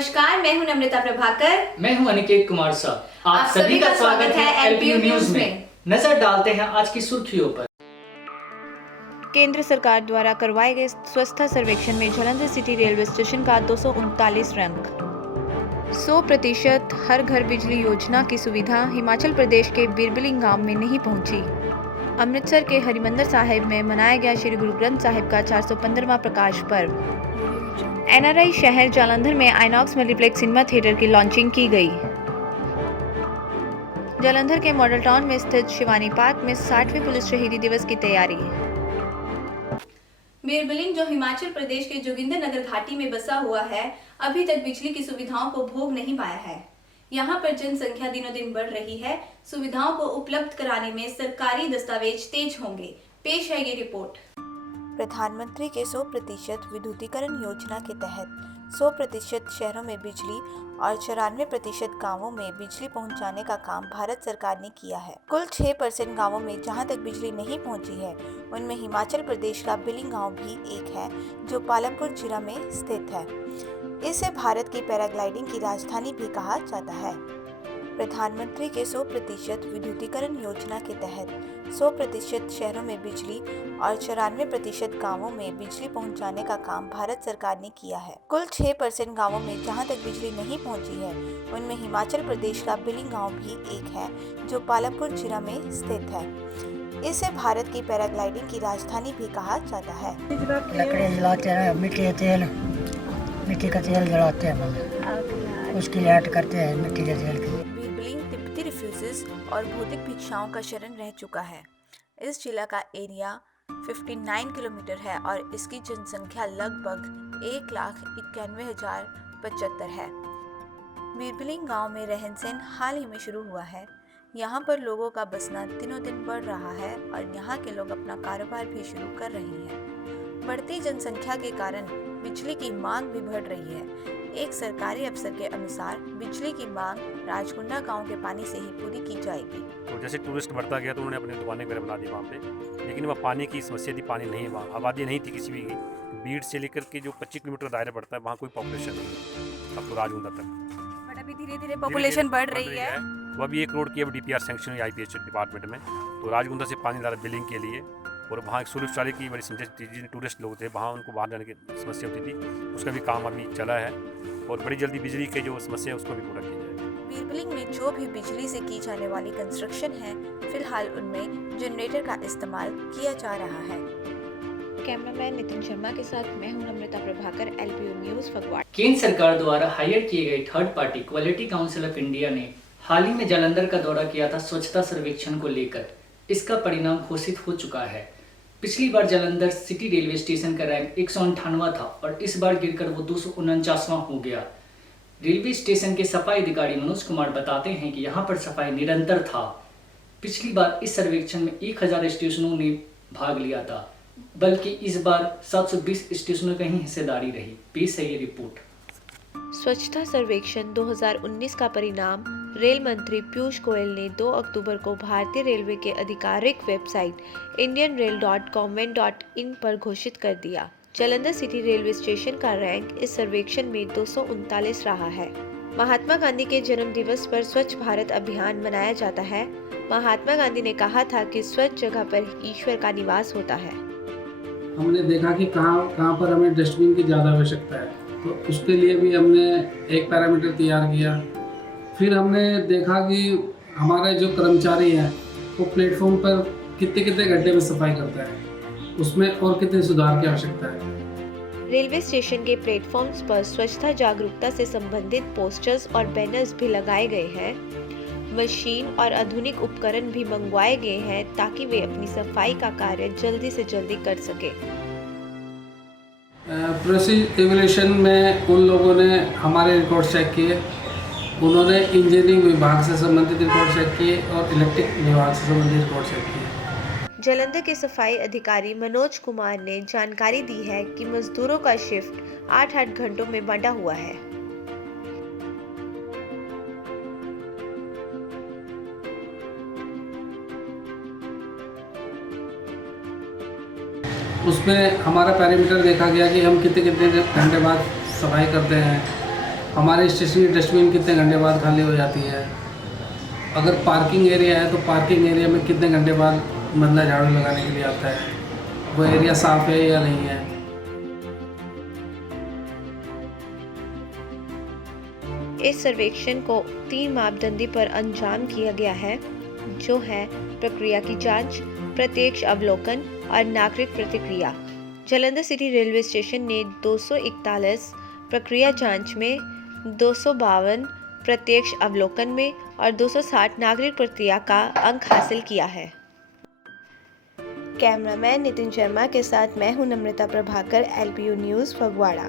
नमस्कार, मैं हूं नम्रता प्रभाकर। मैं हूं अनिकेत कुमार शाह। आप सभी का स्वागत है एलपीयू न्यूज में। नजर डालते हैं आज की सुर्खियों पर। केंद्र सरकार द्वारा करवाए गए स्वच्छता सर्वेक्षण में जालंधर सिटी रेलवे स्टेशन का 239 रैंक। 100% हर घर बिजली योजना की सुविधा हिमाचल प्रदेश के बिरबिलिंग गांव में नहीं पहुंची। अमृतसर के हरिमंदिर साहिब में मनाया गया श्री गुरु ग्रंथ साहिब का 415वां प्रकाश पर्व। एनआरआई शहर जालंधर में आइनॉक्स मल्टीप्लेक्स सिनेमा थिएटर की लॉन्चिंग की गई। जालंधर के मॉडल टाउन में स्थित शिवानी पार्क में 60वें पुलिस शहीदी दिवस की तैयारी। बिरबिलिंग, जो हिमाचल प्रदेश के जोगिंदरनगर घाटी में बसा हुआ है, अभी तक बिजली की सुविधाओं को भोग नहीं पाया है। यहाँ पर जनसंख्या दिनों दिन बढ़ रही है। सुविधाओं को उपलब्ध कराने में सरकारी दस्तावेज तेज होंगे। पेश है ये रिपोर्ट। प्रधानमंत्री के 100% विद्युतीकरण योजना के तहत 100% शहरों में बिजली और 94% गांवों में बिजली पहुंचाने का काम भारत सरकार ने किया है। कुल 6% गांवों में जहां तक बिजली नहीं पहुंची है, उनमें हिमाचल प्रदेश का बिलिंग गांव भी एक है, जो पालमपुर जिला में स्थित है। इसे भारत की पैराग्लाइडिंग की राजधानी भी कहा जाता है। प्रधानमंत्री के 100% विद्युतीकरण योजना के तहत 100% शहरों में बिजली और 94% गांवों में बिजली पहुंचाने का काम भारत सरकार ने किया है। कुल 6% गांवों में जहां तक बिजली नहीं पहुंची है, उनमें हिमाचल प्रदेश का बिलिंग गांव भी एक है, जो पालमपुर जिला में स्थित है। इसे भारत की पैराग्लाइडिंग की राजधानी भी कहा जाता है। लकड़ी जलाते हैं, मिट्टी का तेल जलाते हैं, उसकी ऐड करते हैं मिट्टी के तेल की। तिब्बती रिफ्यूजीज और भौतिक भिक्षाओं का शरण रह चुका है। इस जिला का एरिया 59 किलोमीटर है और इसकी जनसंख्या लगभग 1,91,075 है। बिरबिलिंग गांव में रहन सहन हाल ही में शुरू हुआ है। यहाँ पर लोगों का बसना दिनों दिन बढ़ रहा है और यहाँ के लोग अपना कारोबार भी शुरू कर रहे हैं। बढ़ती जनसंख्या के कारण बिजली की मांग भी बढ़ रही है। एक सरकारी अफसर के अनुसार बिजली की मांग राजकुंडा गांव के पानी से ही पूरी की जाएगी। तो जैसे टूरिस्ट बढ़ता गया तो उन्होंने अपनी दुकानें वगैरह बना दी वहाँ पे, लेकिन वहाँ पानी की समस्या थी, पानी नहीं, वहाँ आबादी नहीं थी किसी भी की। बीड़ से लेकर के जो 25 किलोमीटर दायरा पड़ता है, वहाँ कोई पॉपुलेशन नहीं है अब तो राजकुंडा तक। बट अभी धीरे धीरे पॉपुलेशन बढ़ रही है। तो अभी एक रोड की अब DPR सैंक्शन हुई IPH डिपार्टमेंट में, तो राजकुंडा से पानी ला रहा बिलिंग के लिए। और वहाँ एक सूरज चाली की बड़ी समस्या थी, जिन टूरिस्ट लोग थे वहाँ उनको बाहर जाने की समस्या होती थी, उसका भी काम अभी चला है और बड़ी जल्दी बिजली के जो समस्या है उसको भी पूरा किया जाएगा। बिरबिलिंग में जो भी बिजली से की जाने वाली कंस्ट्रक्शन है, फिलहाल उनमें जनरेटर का इस्तेमाल किया जा रहा है। कैमरामैन नितिन शर्मा के साथ मैं हूं नम्रता प्रभाकर, एलपीयू न्यूज फगवाड़ा। केंद्र सरकार द्वारा हायर किए गए third party quality council of India ने हाल ही में जालंधर का दौरा किया था स्वच्छता सर्वेक्षण को लेकर। इसका परिणाम घोषित हो चुका है। पिछली बार जालंधर सिटी रेलवे स्टेशन का रैंक 158वां था और इस बार गिरकर वो 249वां हो गया। रेलवे स्टेशन के सफाई अधिकारी मनोज कुमार बताते हैं कि यहाँ पर सफाई निरंतर था। पिछली बार इस सर्वेक्षण में 1000 स्टेशनों ने भाग लिया था, बल्कि इस बार 720 स्टेशनों की ही हिस्सेदारी रही। पेश है ये रिपोर्ट। स्वच्छता सर्वेक्षण 2019 का परिणाम रेल मंत्री पीयूष गोयल ने 2 अक्टूबर को भारतीय रेलवे के आधिकारिक वेबसाइट indianrail.government.in पर घोषित कर दिया। जालंधर सिटी रेलवे स्टेशन का रैंक इस सर्वेक्षण में 239 रहा है। महात्मा गांधी के जन्म दिवस पर स्वच्छ भारत अभियान मनाया जाता है। महात्मा गांधी ने कहा था कि स्वच्छ जगह पर ईश्वर का निवास होता है। हमने देखा कि कहाँ पर हमें डस्टबिन की ज़्यादा आवश्यकता है, तो उसके लिए भी हमने एक पैरामीटर तैयार किया। फिर हमने देखा कि हमारे जो कर्मचारी हैं वो प्लेटफॉर्म पर कितने कितने घंटे में सफाई करता है, उसमें और कितने सुधार की आवश्यकता है। रेलवे स्टेशन के प्लेटफॉर्म्स पर स्वच्छता जागरूकता से संबंधित पोस्टर्स और बैनर्स भी लगाए गए हैं। मशीन और आधुनिक उपकरण भी मंगवाए गए हैं ताकि वे अपनी सफाई का कार्य जल्दी से जल्दी कर सके। प्रोसेस एवोल्यूशन में उन लोगों ने हमारे रिकॉर्ड चेक किए, उन्होंने इंजीनियरिंग विभाग से संबंधित रिकॉर्ड चेक किए और इलेक्ट्रिक विभाग से संबंधित रिकॉर्ड चेक किए। जालंधर के सफाई अधिकारी मनोज कुमार ने जानकारी दी है कि मजदूरों का शिफ्ट 8-8 घंटों में बंटा हुआ है। उसमें हमारा पैरामीटर देखा गया कि हम कितने कितने घंटे बाद सफाई करते हैं। हमारे स्टेशन की डस्टबिन कितने घंटे बाद खाली हो जाती है, अगर पार्किंग एरिया है तो पार्किंग एरिया में कितने घंटे बाद बंदा झाड़ू लगाने के लिए आता है, वो एरिया साफ़ है या नहीं है। इस सर्वेक्षण को 3 मापदंडी पर अंजाम किया गया है, जो है प्रक्रिया की जांच, प्रत्यक्ष अवलोकन और नागरिक प्रतिक्रिया। जालंधर सिटी रेलवे स्टेशन ने 241 प्रक्रिया जांच में, 252 प्रत्यक्ष अवलोकन में और 260 नागरिक प्रतिक्रिया का अंक हासिल किया है। कैमरामैन नितिन शर्मा के साथ मैं हूं नम्रता प्रभाकर, LPU न्यूज़ फगवाड़ा।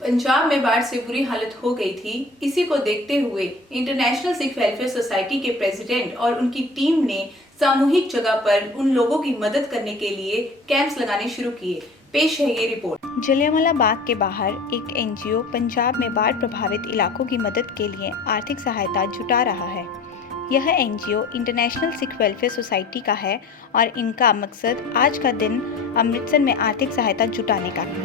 पंजाब में बाढ़ से बुरी हालत हो गई थी। इसी को देखते हुए इंटरनेशनल सिख वेलफेयर सोसाइटी के प्रेसिडेंट और उनकी टीम ने सामूहिक जगह पर उन लोगों की मदद करने के लिए कैंप्स लगाने शुरू किए। पेश है ये रिपोर्ट। जलियांवाला बाग के बाहर एक NGO पंजाब में बाढ़ प्रभावित इलाकों की मदद के लिए आर्थिक सहायता जुटा रहा है। यह NGO international Sikh welfare society का है और इनका मकसद आज का दिन अमृतसर में आर्थिक सहायता जुटाने का है।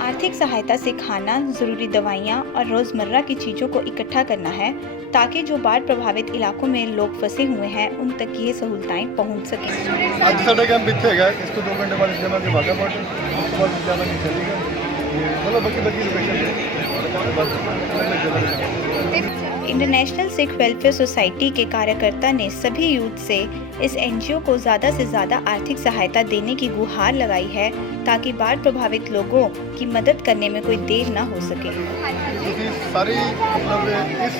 आर्थिक सहायता से खाना, जरूरी दवाइयाँ और रोजमर्रा की चीजों को इकट्ठा करना है, ताकि जो बाढ़ प्रभावित इलाकों में लोग फंसे हुए हैं उन तक ये सहूलताएं पहुंच सकें। आज साढ़ा कैंप इतने है, इसको 2 घंटे बाद जाना के वाघा बॉर्डर, उसके बाद जाना नहीं चलेगा, मतलब बाकी location international Sikh welfare society के कार्यकर्ता ने सभी यूथ से इस NGO को ज़्यादा से ज़्यादा आर्थिक सहायता देने की गुहार लगाई है, ताकि बाढ़ प्रभावित लोगों की मदद करने में कोई देर ना हो सके। सारी मतलब इस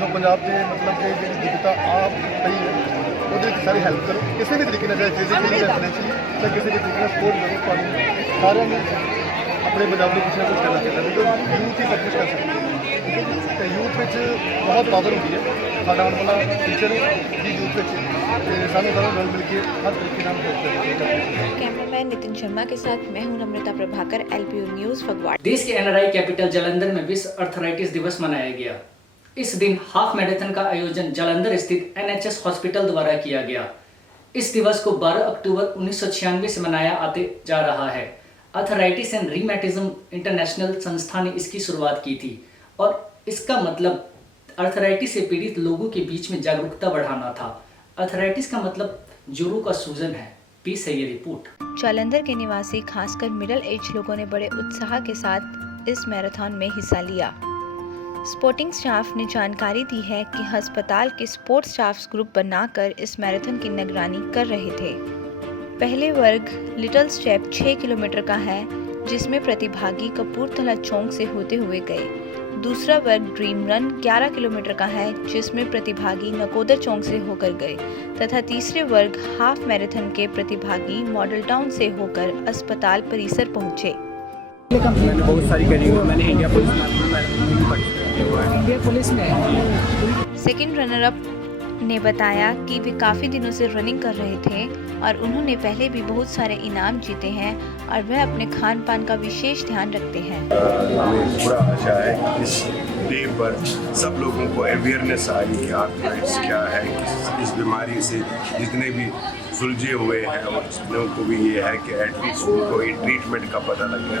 जो पंजाब के मतलब कि दिक्कत आप पई है वो सारी हेल्प करो, किसी भी तरीके चाहे फिजिकली या फाइनेंशियली, चाहे किसी भी तरीके सपोर्ट करो। पानी सारे अपने पंजाब में कुछ ना कुछ करना चाहिए, क्योंकि यूथ ही सब कुछ कर सकते हैं। तो यूथ में बहुत पावर होती है, साढ़ा आने वाला फ्यूचर भी यूथ में सारे रल मिल के हर तरीके से। कैमरामैन नितिन शर्मा के साथ मैं हूं नम्रता प्रभाकर, LPU न्यूज़ फगवाड़ा। देश के NRI कैपिटल जालंधर में विश्व अर्थराइटिस दिवस मनाया गया। इस दिन हाफ मैराथन का आयोजन जालंधर स्थित NHS हॉस्पिटल द्वारा किया गया। इस दिवस को 12 अक्टूबर 1996 से मनाया आते जा रहा है। अर्थराइटिस एंड रीमैटिज्म इंटरनेशनल संस्था ने इसकी शुरुआत की थी और इसका मतलब अर्थराइटिस से पीड़ित लोगों के बीच में जागरूकता बढ़ाना था। अर्थराइटिस का मतलब जोड़ों का सूजन है। पेश है ये रिपोर्ट। जालंधर के निवासी खासकर मिडिल एज लोगों ने बड़े उत्साह के साथ इस मैराथन में हिस्सा लिया। स्पोर्टिंग स्टाफ ने जानकारी दी है कि अस्पताल के स्पोर्ट्स स्टाफ ग्रुप बनाकर इस मैराथन की निगरानी कर रहे थे। पहले वर्ग लिटिल स्टेप 6 किलोमीटर का है, जिसमें प्रतिभागी कपूरथला चौक से होते हुए गए। दूसरा वर्ग ड्रीम रन 11 किलोमीटर का है, जिसमें प्रतिभागी नकोदर चौक से होकर गए, तथा तीसरे वर्ग हाफ मैराथन के प्रतिभागी मॉडल टाउन से होकर अस्पताल परिसर पहुंचे। मैंने बहुत सारी करी हुई, मैंने इंडिया पुलिस में सेकंड रनर अप ने बताया कि वे काफ़ी दिनों से रनिंग कर रहे थे और उन्होंने पहले भी बहुत सारे इनाम जीते हैं और वह अपने खान पान का विशेष ध्यान रखते हैं। हमें पूरा आशा है कि इस डे पर सब लोगों को अवेयरनेस आई कि आर्थराइटिस क्या है, इस बीमारी से जितने भी सुलझे हुए हैं और जितनों को भी ये है कि एटलीस्ट उनको ट्रीटमेंट का पता लग गया।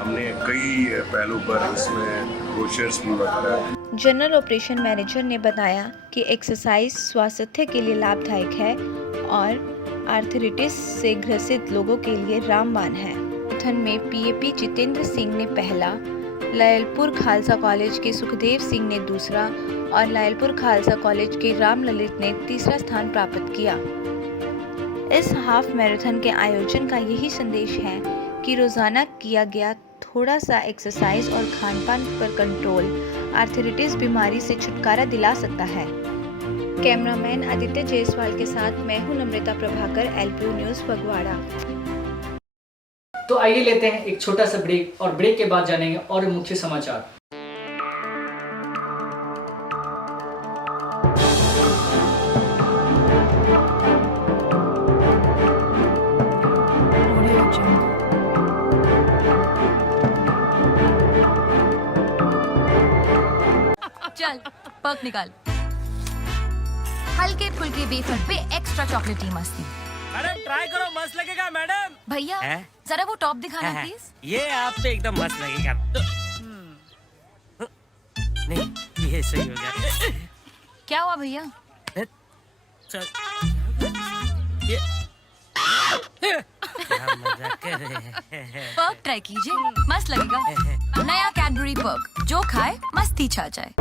हमने कई पहलू पर इसमें ब्रोशर्स भी वगैरह। जनरल ऑपरेशन मैनेजर ने बताया कि एक्सरसाइज स्वास्थ्य के लिए लाभदायक है और आर्थराइटिस से ग्रसित लोगों के लिए रामबाण है। मैराथन में PAP जितेंद्र सिंह ने पहला, लायलपुर खालसा कॉलेज के सुखदेव सिंह ने दूसरा और लायलपुर खालसा कॉलेज के राम ललित ने तीसरा स्थान प्राप्त किया। इस हाफ मैराथन के आयोजन का यही संदेश है कि रोजाना किया गया थोड़ा सा एक्सरसाइज और खानपान पर कंट्रोल आर्थराइटिस बीमारी से छुटकारा दिला सकता है। कैमरामैन आदित्य जायसवाल के साथ मैं हूं नम्रता प्रभाकर, LPU न्यूज़ फगवाड़ा। तो आइए लेते हैं एक छोटा सा ब्रेक और ब्रेक के बाद जानेंगे और मुख्य समाचार। चल पर्क निकाल। हल्के फुल्के वेफर पे एक्स्ट्रा चॉकलेटी मस्ती। मैडम ट्राई करो, मस्त लगेगा मैडम। भैया जरा वो टॉप दिखाना प्लीज। ये आप पे एकदम मस्त लगेगा। नहीं ये सही हो गया। क्या हुआ भैया? चल ये क्या मजाक कर रहे हैं। पर्क ट्राई कीजिए, मस्त लगेगा। नया कैडबरी पर्क, जो खाए मस्ती छा जाए।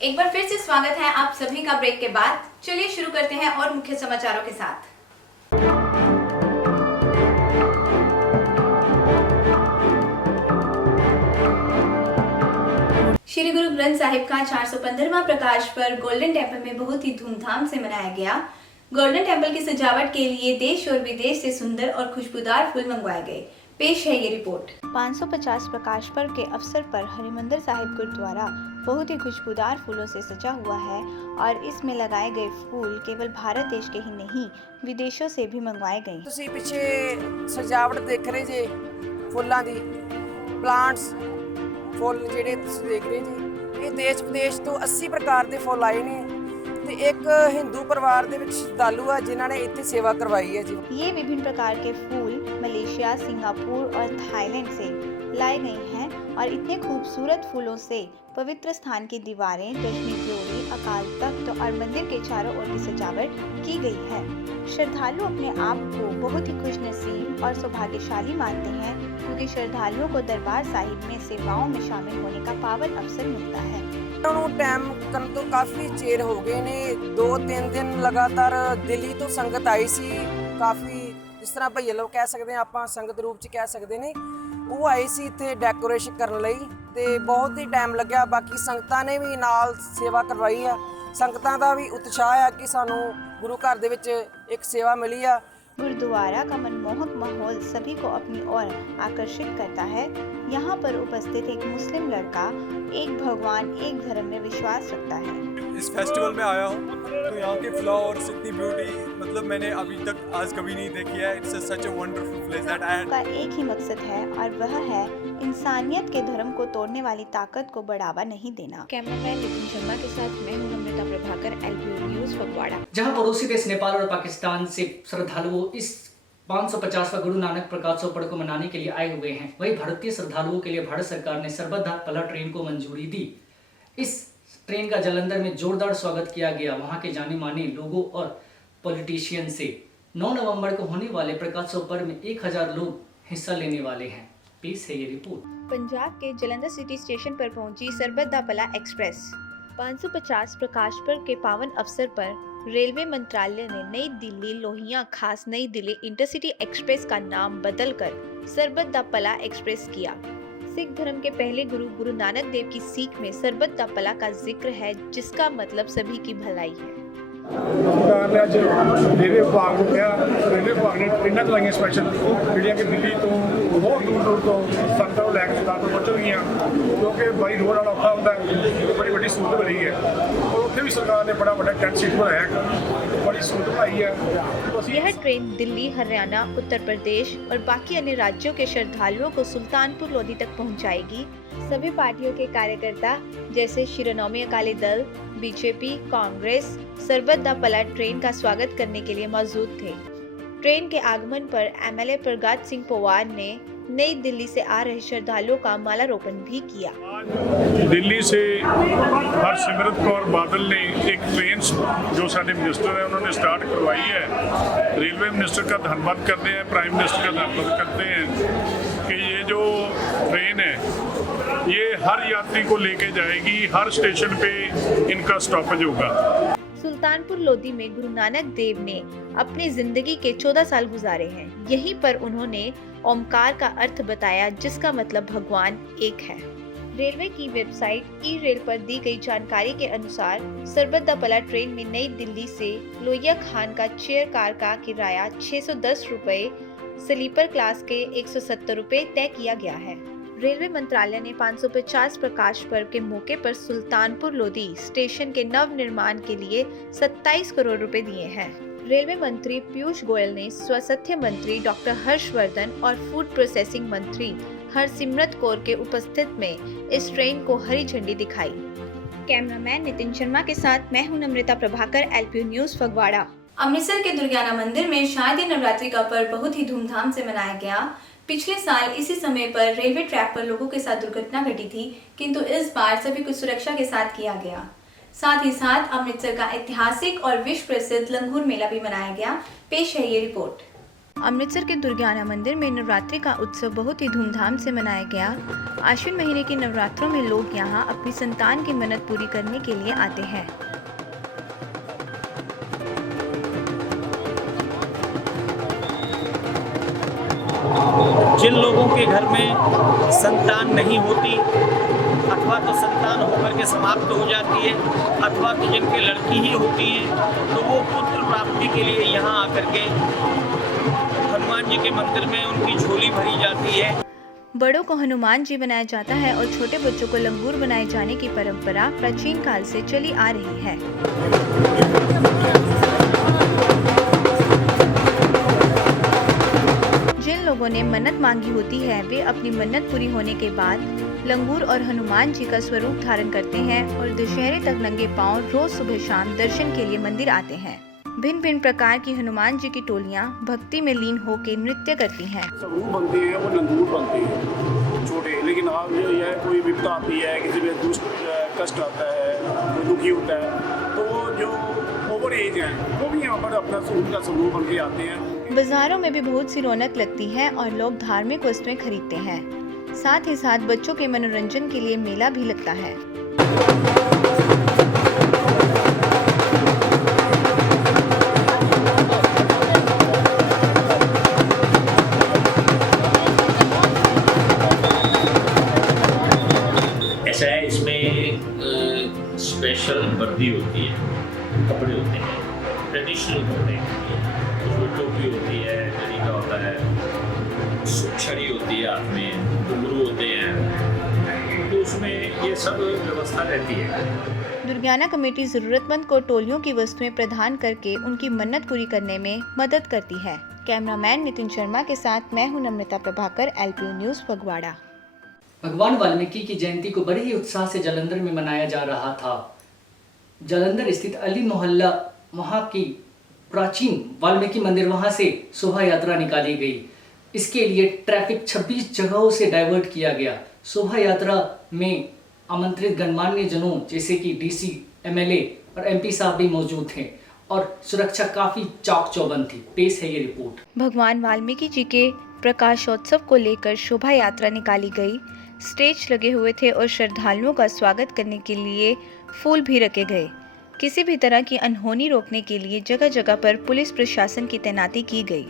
एक बार फिर से स्वागत है आप सभी का ब्रेक के बाद। चलिए शुरू करते हैं और मुख्य समाचारों के साथ। श्री गुरु ग्रंथ साहिब का 415वां प्रकाश पर्व गोल्डन टेम्पल में बहुत ही धूमधाम से मनाया गया। गोल्डन टेम्पल की सजावट के लिए देश और विदेश से सुंदर और खुशबूदार फूल मंगवाए गए। पेश है ये रिपोर्ट। 550 प्रकाश पर्व के अवसर पर हरिमंदिर साहिब गुरुद्वारा बहुत ही खुशबूदार फूलों से सजा हुआ है और इसमें लगाए गए फूल केवल भारत देश के ही नहीं विदेशों से भी मंगवाए गए। ਤੁਸੀਂ ਪਿੱਛੇ ਸਜਾਵਟ ਦੇਖ ਰਹੇ ਜੇ ਫੁੱਲਾਂ ਦੀ, ਪਲਾਂਟਸ ਫੁੱਲ ਜਿਹੜੇ ਤੁਸੀਂ ਦੇਖ ਰਹੇ ਜੀ, ਇਹ ਦੇਸ਼ ਵਿਦੇਸ਼ ਤੋਂ 80 ਪ੍ਰਕਾਰ ਦੇ ਫੁੱਲ ਆਏ ਨੇ ਤੇ ਇੱਕ ਹਿੰਦੂ ਪਰਿਵਾਰ ਦੇ ਵਿੱਚ ਸ਼ਰਧਾਲੂ ਆ ਜਿਨ੍ਹਾਂ ਨੇ ਇੱਥੇ ਸੇਵਾ ਕਰਵਾਈ ਹੈ ਜੀ। ये विभिन्न प्रकार के फूल मलेशिया, सिंगापुर और थाईलैंड से लाए गए हैं और इतने खूबसूरत फूलों से पवित्र स्थान की दीवारें, दशमी जोड़ी, अकाल तख्त और मंदिर के चारों ओर की सजावट की गई है। श्रद्धालु अपने आप को बहुत ही खुशनसीब और सौभाग्यशाली मानते हैं क्योंकि श्रद्धालुओं को दरबार साहिब में सेवाओं में शामिल होने का पावन अवसर मिलता है। ਨੂੰ ਟਾਈਮ ਕਰਨ ਤੋਂ ਕਾਫੀ ਚੇਰ ਹੋ ਗਏ ਨੇ। 2-3 ਦਿਨ ਲਗਾਤਾਰ ਦਿੱਲੀ ਤੋਂ ਸੰਗਤ ਆਈ ਸੀ, ਕਾਫੀ ਜਿਸ ਤਰ੍ਹਾਂ ਭਈਏ ਲੋਕ ਕਹਿ ਸਕਦੇ ਆ, ਆਪਾਂ ਸੰਗਤ ਰੂਪ 'ਚ ਕਹਿ ਸਕਦੇ ਨੇ। ਉਹ ਆਏ ਸੀ ਇੱਥੇ ਡੈਕੋਰੇਸ਼ਨ ਕਰਨ ਲਈ ਤੇ ਬਹੁਤ ਹੀ ਟਾਈਮ ਲੱਗਿਆ। ਬਾਕੀ ਸੰਗਤਾਂ ਨੇ ਵੀ ਨਾਲ ਸੇਵਾ ਕਰਵਾਈ ਆ। ਸੰਗਤਾਂ ਦਾ ਵੀ ਉਤਸ਼ਾਹ ਆ ਕਿ ਸਾਨੂੰ ਗੁਰੂ ਘਰ ਦੇ ਵਿੱਚ ਇੱਕ ਸੇਵਾ ਮਿਲੀ ਆ। गुरुद्वारा का मनमोहक माहौल सभी को अपनी ओर आकर्षित करता है। यहाँ पर उपस्थित एक मुस्लिम लड़का एक भगवान एक धर्म में विश्वास रखता है। इस फेस्टिवल में आया हूँ तो यहाँ के फ्लावर्स, इतनी ब्यूटी मतलब मैंने अभी तक आज कभी नहीं देखी है। It's such a wonderful place that I का एक ही मकसद है और वह है इंसानियत के धर्म को तोड़ने वाली ताकत को बढ़ावा नहीं देना। कैमरामैन नितिन शर्मा के साथ मैं हूं अमृता प्रभाकर, LBU न्यूज़ फगवाड़ा। जहां पड़ोसी देश नेपाल और पाकिस्तान से श्रद्धालुओं इस 550वां गुरु नानक प्रकाशोत्सव पर्व को मनाने के लिए आए हुए हैं, वहीं भारतीय श्रद्धालुओं के लिए भारत सरकार ने सर्वधा पला ट्रेन को मंजूरी दी। इस ट्रेन का जालंधर में जोरदार स्वागत किया गया। वहां के जाने माने लोगों और पॉलिटिशियन से 9 नवंबर को होने वाले प्रकाशोत्सव पर्व में 1000 लोग हिस्सा लेने वाले हैं। पेश है ये रिपोर्ट। पंजाब के जालंधर सिटी स्टेशन पर पहुंची सरबत दा भला एक्सप्रेस। 550 प्रकाश पर्व के पावन अवसर पर रेलवे मंत्रालय ने नई दिल्ली लोहिया खास नई दिल्ली इंटरसिटी एक्सप्रेस का नाम बदलकर सरबत दा भला एक्सप्रेस किया। सिख धर्म के पहले गुरु गुरु नानक देव की सीख में सरबत दा भला का जिक्र है, जिसका मतलब सभी की भलाई है। सरकार ने अज रेलवे विभाग को कहा, रेलवे विभाग ने ट्रेनां चलाइयां स्पैशल ਜਿਹੜੀਆਂ ਕਿ ਦਿੱਲੀ ਤੋਂ ਬਹੁਤ ਦੂਰ ਦੂਰ ਤੋਂ ਸੰਗਤਾਂ ਨੂੰ ਲੈ ਕੇ ਸਰਕਾਰ ਤੋਂ ਪਹੁੰਚਣਗੀਆਂ, ਕਿਉਂਕਿ ਬਾਈ ਰੋਡ ਵਾਲਾ ਔਖਾ ਹੁੰਦਾ ਹੈ। ਬੜੀ ਵੱਡੀ ਸਹੂਲਤ ਬਣੀ ਹੈ ਔਰ ਉੱਥੇ ਵੀ ਸਰਕਾਰ ਨੇ ਬੜਾ ਵੱਡਾ ਟੈਂਟ ਸਿਟੀ ਬਣਾਇਆ, बड़ी सहूलत बनाई है। यह ट्रेन दिल्ली, हरियाणा, उत्तर प्रदेश और बाकी अन्य राज्यों के श्रद्धालुओं को सुल्तानपुर लोधी तक पहुंचाएगी। सभी पार्टियों के कार्यकर्ता जैसे शिरोमणि अकाली दल, बीजेपी, कांग्रेस सरबत दा भला ट्रेन का स्वागत करने के लिए मौजूद थे। ट्रेन के आगमन पर MLA प्रगत सिंह पवार ने नई दिल्ली से आ रहे श्रद्धालुओं का मालारोपण भी किया। दिल्ली से हरसिमरत कौर बादल ने एक ट्रेन जो सारे मिनिस्टर है उन्होंने स्टार्ट करवाई है। रेलवे मिनिस्टर का धन्यवाद करते हैं, प्राइम मिनिस्टर का धन्यवाद करते हैं कि ये जो ट्रेन है ये हर यात्री को लेके जाएगी, हर स्टेशन पे इनका स्टॉपेज होगा। सुल्तानपुर लोधी में गुरु नानक देव ने अपनी जिंदगी के 14 साल गुजारे हैं। यहीं पर उन्होंने ओमकार का अर्थ बताया, जिसका मतलब भगवान एक है। रेलवे की वेबसाइट ई-रेल पर दी गई जानकारी के अनुसार सरबत दा भला ट्रेन में नई दिल्ली से लोहिया खान का चेयर कार का किराया 610 रुपए, स्लीपर क्लास के 170 रुपए तय किया गया है। रेलवे मंत्रालय ने 550 प्रकाश पर्व के मौके पर सुल्तानपुर लोधी स्टेशन के नव निर्माण के लिए 27 करोड़ रुपए दिए हैं। रेलवे मंत्री पीयूष गोयल ने स्वास्थ्य मंत्री डॉक्टर हर्षवर्धन और फूड प्रोसेसिंग मंत्री हरसिमरत कौर के उपस्थित में इस ट्रेन को हरी झंडी दिखाई। कैमरामैन नितिन शर्मा के साथ मैं हूं नम्रता प्रभाकर, LPU न्यूज़ फगवाड़ा। अमृतसर के दुर्गाना मंदिर में शारदीय नवरात्रि का पर्व बहुत ही धूमधाम से मनाया गया। पिछले साल इसी समय पर रेलवे ट्रैक पर लोगों के साथ दुर्घटना घटी थी, किंतु इस बार सभी कुछ सुरक्षा के साथ किया गया। साथ ही साथ अमृतसर का ऐतिहासिक और विश्व प्रसिद्ध लंगूर मेला भी मनाया गया। पेश है ये रिपोर्ट। अमृतसर के दुर्गाना मंदिर में नवरात्रि का उत्सव बहुत ही धूमधाम से मनाया गया। आश्विन महीने के नवरात्रों में लोग यहां अपनी संतान की मन्नत पूरी करने के लिए आते हैं। जिन लोगों के घर में संतान नहीं होती अथवा तो संतान होकर के समाप्त हो जाती है अथवा तो जिनकी लड़की ही होती है, तो वो पुत्र प्राप्ति के लिए यहाँ आकर के हनुमान जी के मंदिर में उनकी झोली भरी जाती है। बड़ों को हनुमान जी बनाया जाता है और छोटे बच्चों को लंगूर बनाए जाने की परंपरा प्राचीन काल से चली आ रही है। जिन लोगों ने मन्नत मांगी होती है वे अपनी मन्नत पूरी होने के बाद लंगूर और हनुमान जी का स्वरूप धारण करते हैं और दशहरे तक नंगे पांव रोज सुबह शाम दर्शन के लिए मंदिर आते हैं। भिन्न भिन्न प्रकार की हनुमान जी की टोलियां भक्ति में लीन होकर नृत्य करती हैं। स्वरूप बनते हैं वो लंगूर बनते हैं छोटे, लेकिन आज यह कोई विपदा आती है, किसी में दुष्ट कष्ट आता है, कोई दुखी होता है, तो वो जो ओवर एज हैं वो भी यहाँ पर अपना उनका स्वरूप बन के आते हैं। बाजारों में भी बहुत सी रौनक लगती है और लोग धार्मिक वस्तुएं खरीदते हैं। साथ ही साथ बच्चों के मनोरंजन के लिए मेला भी लगता है। ऐसा है, इसमें स्पेशल वर्दी होती है, कपड़े होते हैं, ट्रेडिशनल कपड़े, उसमें टोपी होती है, तरीका होता है, छड़ी होती है, हाथ में घुंघरू होते हैं, तो उसमें ये सब व्यवस्था रहती है। दुर्गाना कमेटी जरूरतमंद को टोलियों की वस्तुएं प्रदान करके उनकी मन्नत पूरी करने में मदद करती है। कैमरामैन नितिन शर्मा के साथ मैं हूं नम्रता प्रभाकर, LPU न्यूज़ फगवाड़ा। भगवान वाल्मीकि की जयंती को बड़े ही उत्साह से जालंधर में मनाया जा रहा था। जालंधर स्थित अली मोहल्ला, वहाँ की प्राचीन वाल्मीकि मंदिर, वहाँ से शोभा यात्रा निकाली गई। इसके लिए ट्रैफिक 26 जगहों से डाइवर्ट किया गया। शोभा यात्रा में आमंत्रित गणमान्य जनों जैसे कि DC, MLA और MP साहब भी मौजूद थे और सुरक्षा काफी चाक चौबंद थी। पेश है ये रिपोर्ट। भगवान वाल्मीकि जी के प्रकाशोत्सव को लेकर शोभा यात्रा निकाली गई। स्टेज लगे हुए थे और श्रद्धालुओं का स्वागत करने के लिए फूल भी रखे गए। किसी भी तरह की अनहोनी रोकने के लिए जगह जगह पर पुलिस प्रशासन की तैनाती की गई।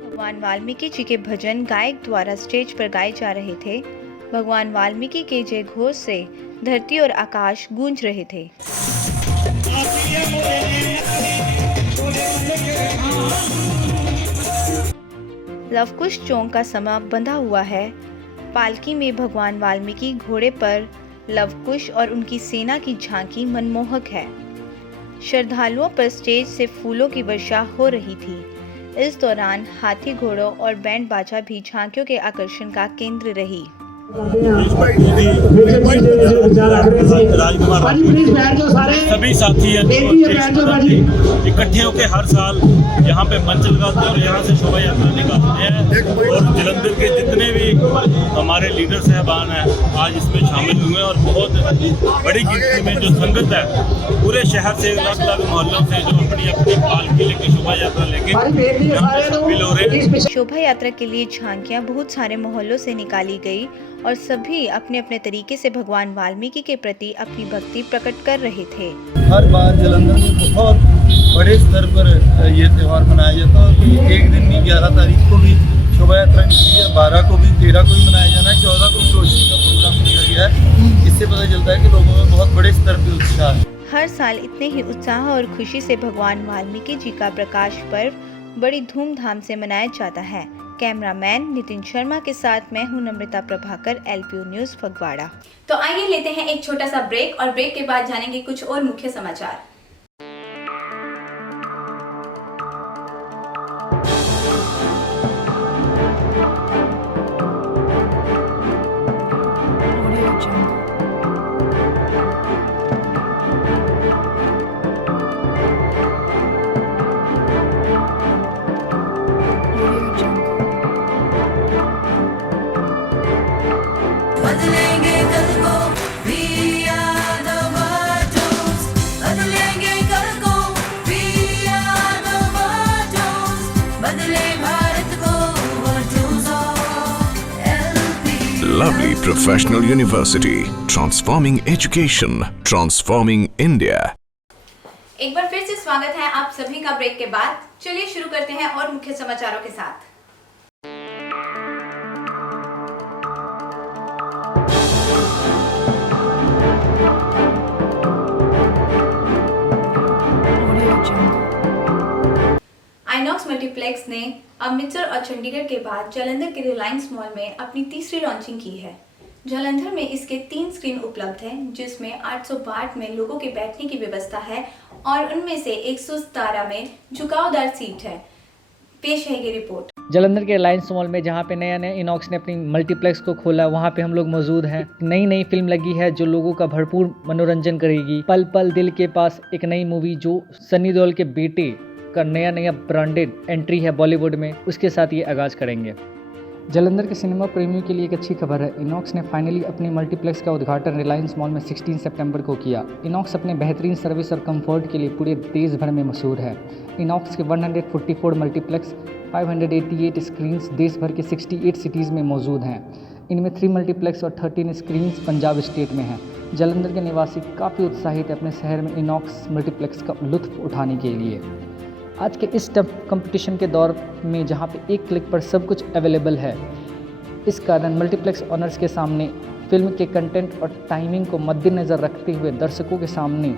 भगवान वाल्मीकि जी के भजन गायक द्वारा स्टेज पर गाए जा रहे थे। भगवान वाल्मीकि के जय घोष से धरती और आकाश गूंज रहे थे। लवकुश चौक का समा बंधा हुआ है। पालकी में भगवान वाल्मीकि घोड़े पर, लवकुश और उनकी सेना की झांकी मनमोहक है। श्रद्धालुओं पर स्टेज से फूलों की वर्षा हो रही थी। इस दौरान हाथी, घोड़ों और बैंड बाजा भी झांकियों के आकर्षण का केंद्र रही। सभी साथी इकट्ठे होकर हर साल यहाँ पे मंच लगाते हैं और यहाँ से शोभा यात्रा निकालते हैं और जलंधर के जितने भी हमारे लीडर साहबान हैं आज इसमें शामिल हुए और बहुत बड़ी गिनती में जो संगत है पूरे शहर से अलग अलग मोहल्लों से जो अपनी अपनी पालकी लेके शोभा यात्रा लेके यहाँ पे शामिल हो रहे हैं। शोभा यात्रा के लिए झांकियाँ बहुत सारे मोहल्लों से निकाली गई और सभी अपने अपने तरीके से भगवान वाल्मीकि के प्रति अपनी भक्ति प्रकट कर रहे थे। हर बार जालंधर में बहुत बड़े स्तर पर ये त्यौहार मनाया जाता है कि एक दिन में 11 तारीख को भी शोभा यात्रा निकली है, 12 को भी, 13 को भी मनाया जाना है, 14 को भी रोशनी का प्रोग्राम किया गया है। इससे पता चलता है कि लोगों में बहुत बड़े स्तर पर उत्साह है। हर साल इतने ही उत्साह और खुशी से भगवान वाल्मीकि जी का प्रकाश पर्व बड़ी धूमधाम से मनाया जाता है। कैमरामैन नितिन शर्मा के साथ मैं हूं नम्रता प्रभाकर, LPU न्यूज़ फगवाड़ा। तो आइए लेते हैं एक छोटा सा ब्रेक और ब्रेक के बाद जानेंगे कुछ और मुख्य समाचार। lovely professional university, transforming education, transforming India. एक बार फिर से स्वागत है आप सभी का ब्रेक के बाद। चलिए शुरू करते हैं और मुख्य समाचारों के साथ। आइनॉक्स मल्टीप्लेक्स ने अमृतसर और चंडीगढ़ के बाद जालंधर के रिलायंस मॉल में अपनी तीसरी लॉन्चिंग की है। जालंधर में इसके 3 स्क्रीन उपलब्ध हैं, जिसमें 862 में लोगों के बैठने की व्यवस्था है और उनमें से 117 में झुकावदार सीट है। पेश है ये रिपोर्ट। जालंधर के रिलायंस मॉल में जहाँ पे नया इनॉक्स ने अपनी मल्टीप्लेक्स को खोला, वहाँ पे हम लोग मौजूद हैं। नई फिल्म लगी है जो लोगों का भरपूर मनोरंजन करेगी। पल पल दिल के पास एक नई मूवी जो सनी देओल के बेटे का नया ब्रांडेड एंट्री है बॉलीवुड में, उसके साथ ये आगाज़ करेंगे। जालंधर के सिनेमा प्रेमियों के लिए एक अच्छी खबर है। इनॉक्स ने फाइनली अपनी मल्टीप्लेक्स का उद्घाटन रिलायंस मॉल में 16 सितंबर को किया। इनॉक्स अपने बेहतरीन सर्विस और कंफर्ट के लिए पूरे देश भर में मशहूर है। इनॉक्स के 144 मल्टीप्लेक्स 588 स्क्रीन्स देश भर के 68 सिटीज़ में मौजूद हैं। इनमें 3 मल्टीप्लेक्स और 13 स्क्रीन्स पंजाब स्टेट में हैं। जालंधर के निवासी काफ़ी उत्साहित है अपने शहर में इनॉक्स मल्टीप्लेक्स का लुत्फ़ उठाने के लिए। आज के इस टफ कंपटीशन के दौर में जहां पे एक क्लिक पर सब कुछ अवेलेबल है, इस कारण मल्टीप्लेक्स ऑनर्स के सामने फिल्म के कंटेंट और टाइमिंग को मद्देनज़र रखते हुए दर्शकों के सामने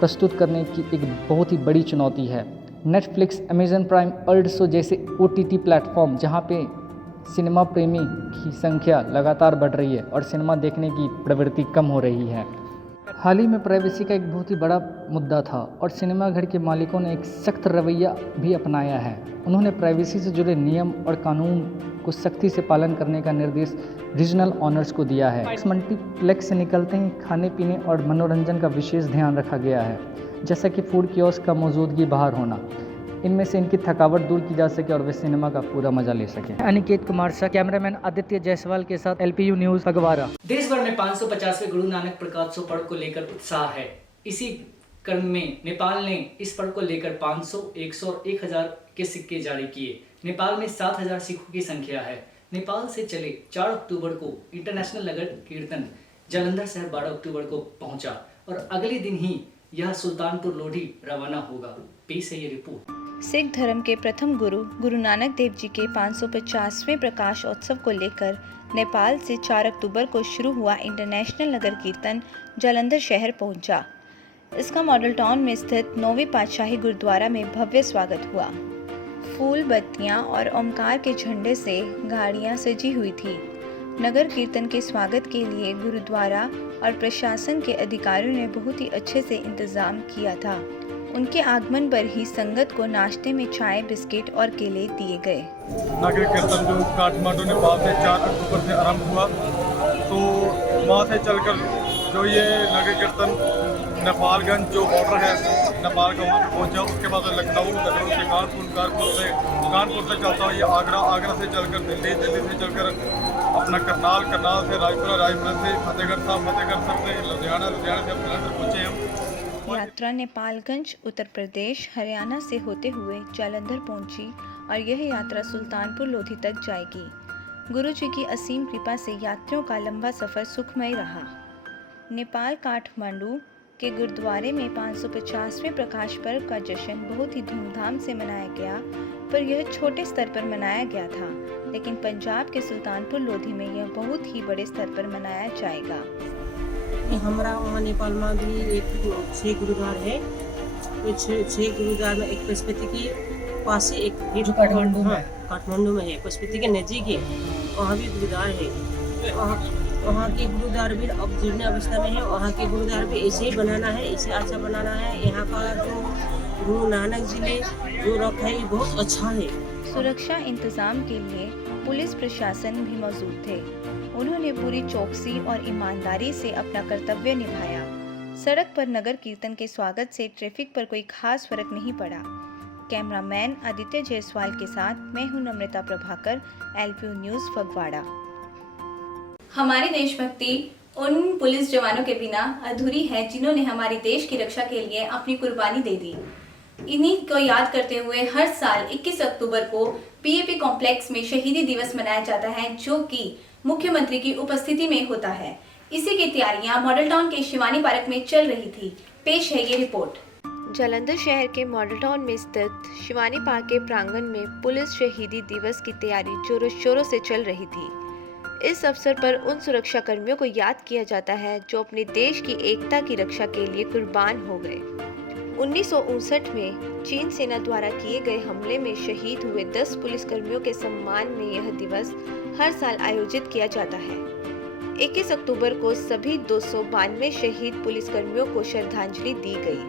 प्रस्तुत करने की एक बहुत ही बड़ी चुनौती है। नेटफ्लिक्स, अमेज़न प्राइम, अर्ल्ड शो जैसे OTT प्लेटफॉर्म जहां पे सिनेमा प्रेमी की संख्या लगातार बढ़ रही है और सिनेमा देखने की प्रवृत्ति कम हो रही है। हाल ही में प्राइवेसी का एक बहुत ही बड़ा मुद्दा था और सिनेमाघर के मालिकों ने एक सख्त रवैया भी अपनाया है। उन्होंने प्राइवेसी से जुड़े नियम और कानून को सख्ती से पालन करने का निर्देश रीजनल ऑनर्स को दिया है। इस मल्टीप्लेक्स से निकलते ही खाने पीने और मनोरंजन का विशेष ध्यान रखा गया है, जैसा कि फूड कियोस्क का मौजूदगी बाहर होना। इनमें से इनकी थकावट दूर की जा सके और वे सिनेमा का पूरा मजा ले सकें। अनिकेत कुमार शाह, कैमरामैन आदित्य जायसवाल के साथ LPU न्यूज़ फगवाड़ा। देश भर में 550वें गुरु नानक प्रकाशोत्सव पर्व को लेकर उत्साह है। इसी क्रम में नेपाल ने इस पर्व को लेकर 500, 100 और 1000 के सिक्के जारी किए। नेपाल में 7000 सिखों की संख्या है। नेपाल से चले 4 अक्टूबर को इंटरनेशनल नगर कीर्तन जालंधर शहर 12 अक्टूबर को पहुंचा और अगले दिन ही यह सुल्तानपुर लोधी रवाना होगा। पेश है ये रिपोर्ट। सिख धर्म के प्रथम गुरु गुरु नानक देव जी के 550वें प्रकाश उत्सव को लेकर नेपाल से 4 अक्टूबर को शुरू हुआ इंटरनेशनल नगर कीर्तन जालंधर शहर पहुंचा। इसका मॉडल टाउन में स्थित 9वीं पातशाही गुरुद्वारा में भव्य स्वागत हुआ। फूल, बत्तियां और ओमकार के झंडे से गाड़ियां सजी हुई थी। नगर कीर्तन के स्वागत के लिए गुरुद्वारा और प्रशासन के अधिकारियों ने बहुत ही अच्छे से इंतजाम किया था। उनके आगमन पर ही संगत को नाश्ते में चाय, बिस्किट और केले दिए गए। नगर कीर्तन जो काठमांडू नेपाल से 4 अक्टूबर से आरंभ हुआ, तो वहाँ से चलकर जो ये नगर कीर्तन नेपालगंज जो बॉर्डर है नेपाल का, वहाँ पहुँचा। उसके बाद लखनऊ से कानपुर से चलता हुआ ये आगरा से चलकर दिल्ली से चलकर अपना करनाल से रायपुरा से फतेहगढ़ साहब से लुधियाना से जलंधर पहुँचे हम। यात्रा नेपालगंज, उत्तर प्रदेश, हरियाणा से होते हुए जालंधर पहुंची और यह यात्रा सुल्तानपुर लोधी तक जाएगी। गुरु जी की असीम कृपा से यात्रियों का लंबा सफ़र सुखमय रहा। नेपाल काठमांडू के गुरुद्वारे में 550वें प्रकाश पर्व का जश्न बहुत ही धूमधाम से मनाया गया, पर यह छोटे स्तर पर मनाया गया था, लेकिन पंजाब के सुल्तानपुर लोधी में यह बहुत ही बड़े स्तर पर मनाया जाएगा। हमारा वहाँ नेपाल में भी एक 6 गुरुद्वार है। तो 6 गुरुद्वार में एक पशुपति की पास ही एक जो काठमांडू में है, पशुपति के नज़दीक है, वहाँ भी गुरुद्वार है। वहाँ के गुरुद्वार भी अब जीर्ण अवस्था में है। वहाँ के गुरुद्वार भी ऐसे ही बनाना है, ऐसे अच्छा बनाना है। यहाँ का जो गुरु नानक जी ने जो रखा है ये बहुत अच्छा है। सुरक्षा इंतजाम के लिए पुलिस प्रशासन भी मौजूद थे। उन्होंने पूरी चौकसी और ईमानदारी से अपना कर्तव्य निभाया। सड़क पर नगर कीर्तन के स्वागत से ट्रैफिक पर कोई खास फर्क नहीं पड़ा। कैमरामैन आदित्य जायसवाल के साथ मैं हूं नम्रता प्रभाकर, LPU न्यूज़ फगवाड़ा। हमारी देशभक्ति उन पुलिस जवानों के बिना अधूरी है जिन्होंने हमारे देश की रक्षा के लिए अपनी कुर्बानी दे दी। इन्हीं को याद करते हुए हर साल 21 अक्टूबर को पीएपी कॉम्प्लेक्स में शहीदी दिवस मनाया जाता है, जो कि मुख्यमंत्री की उपस्थिति में होता है। इसी की तैयारियां मॉडल टाउन के शिवानी पार्क में चल रही थी। पेश है ये रिपोर्ट। जालंधर शहर के मॉडल टाउन में स्थित शिवानी पार्क के प्रांगण में पुलिस शहीदी दिवस की तैयारी जोरों शोरों से चल रही थी। इस अवसर पर उन सुरक्षा कर्मियों को याद किया जाता है जो अपने देश की एकता की रक्षा के लिए कुर्बान हो गए। 1959 में चीन सेना द्वारा किए गए हमले में शहीद हुए 10 पुलिसकर्मियों के सम्मान में यह दिवस हर साल आयोजित किया जाता है। 21 अक्टूबर को सभी 292 शहीद पुलिसकर्मियों को श्रद्धांजलि दी गई।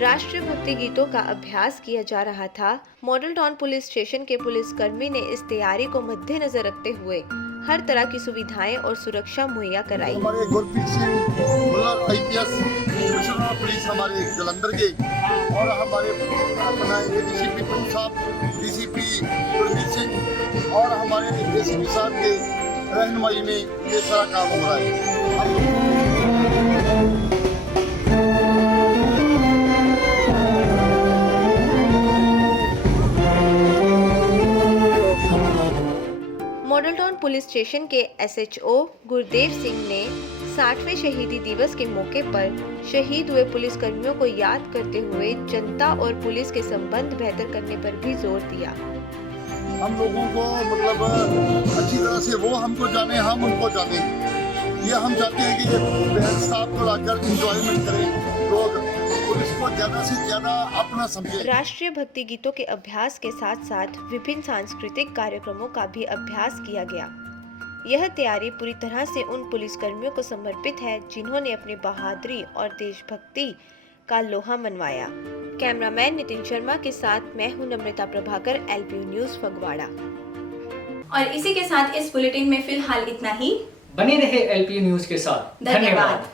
राष्ट्रीय भक्ति गीतों का अभ्यास किया जा रहा था। मॉडल टाउन पुलिस स्टेशन के पुलिसकर्मी ने इस तैयारी को मद्देनजर रखते हुए हर तरह की सुविधाएं और सुरक्षा मुहैया कराई। हमारे Gurpreet Singh Bhullar IPS commissioner police हमारे जालंधर के और हमारे अपना DCP प्रभु साहब, DCP गुरप्रीत सिंह और हमारे DSP साहब के रहनुमाई में ये सारा काम हो रहा है। मॉडल टाउन पुलिस स्टेशन के SHO गुरदेव सिंह ने 60वें शहीदी दिवस के मौके पर शहीद हुए पुलिसकर्मियों को याद करते हुए जनता और पुलिस के संबंध बेहतर करने पर भी जोर दिया। हम लोगों को मतलब अच्छी तरह से वो हमको जाने, हम उनको जाने। ये हम चाहते हैं कि बहन साहब को लाकर इंजॉयमेंट करें, लोग पुलिस को ज्यादा से ज्यादा अपना समझें। राष्ट्रीय भक्ति गीतों के अभ्यास के साथ साथ विभिन्न सांस्कृतिक कार्यक्रमों का भी अभ्यास किया गया। यह तैयारी पूरी तरह से उन पुलिसकर्मियों को समर्पित है जिन्होंने अपनी बहादुरी और देशभक्ति का लोहा मनवाया। कैमरामैन नितिन शर्मा के साथ मैं हूं नम्रता प्रभाकर, LPU न्यूज़ फगवाड़ा। और इसी के साथ इस बुलेटिन में फिलहाल इतना ही। बने रहे LPU न्यूज़ के साथ। धन्यवाद।